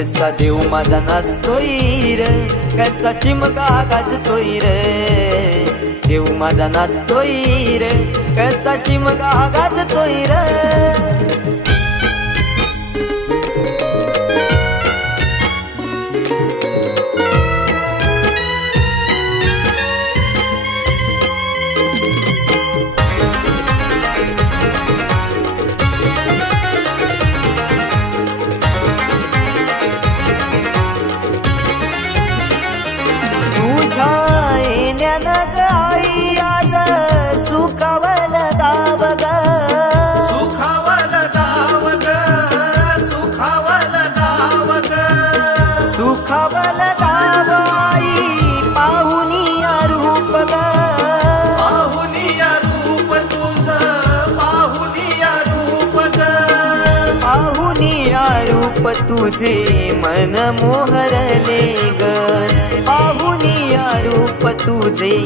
कसा देव माझा नाचतोय र. कसा चिमका गाजतोय र. देव माझा नाचतोय र. कसा चिमका गाजतोय र. रूप तुझे मन मोहरले ग. पाहुनिया रूप तुझे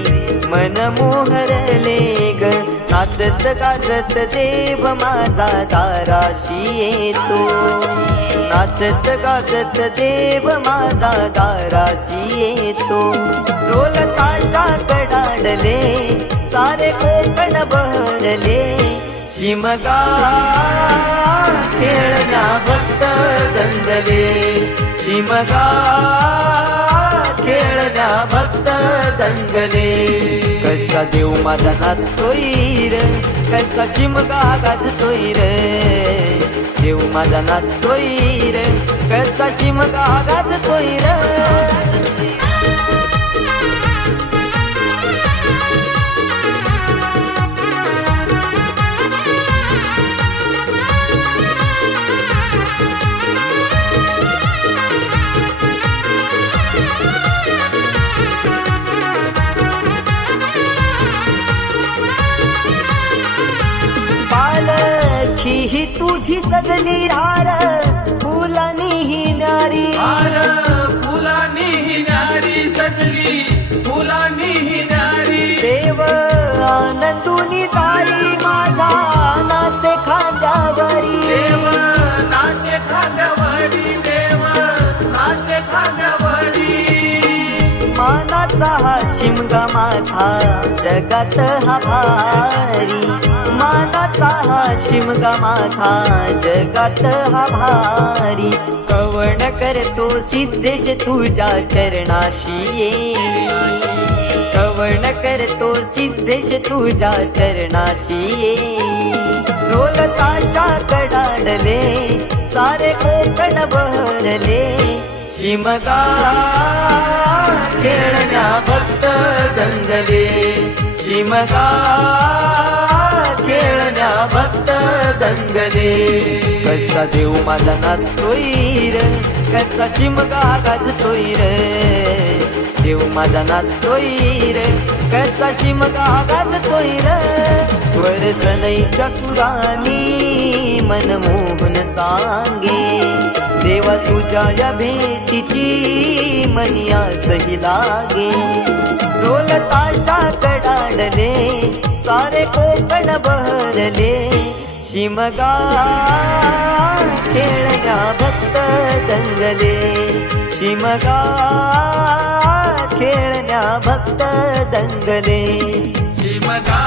मन मोहरले ग. काजत काजत देव माझा दाराशी येतो नाचत गाजत देव माझा दाराशी येतो ढोल ताशा कडाडले शिमगा खेळण्या भक्त दंगले शिमगा खेळण्या भक्त दंगले कसा देव माझा नाचतोय र कसा शिमगा गाजतोय र देव माझा नाचतोय र कसा शिमगा गाजतोय तुझी सजली रार फुलानी ही नारी. आर फुलानी ही नारी सजली फुलानी ही नारी. देव आनंदुनी जाई माझा नाचे खांद्यावरी. देव नाचे खांद्यावरी देव नाचे खांद्यावरी. मानाचा हा शिमगा माझा जगात हा भारी? मानाचा हा शिमगा माझा जगात हा भारी? कवण करतो सिद्धेश तुझ्या चरणाशी ये. कवण करतो सिद्धेश तुझ्या चरणाशी ये. ढोलताच्या कडाडले सारे कोकण बहरले. शिमगा खेळण्या बघ शिमगा खेळण्या भक्त दंगले. कसा देव माझा नाचतोय र कसा शिमगा गाजतोय र. देव माझा नाचतोय रे कसा शिमगा गाजतोय र. स्वर सनईच्या सुरानी मनमोहन सांगे. देवा तुझ्या या भेटीची मनिया सही लागे. बहरले शिमगा खेळण्या भक्त दंगले. शिमगा खेळण्या भक्त दंगले. शिमगा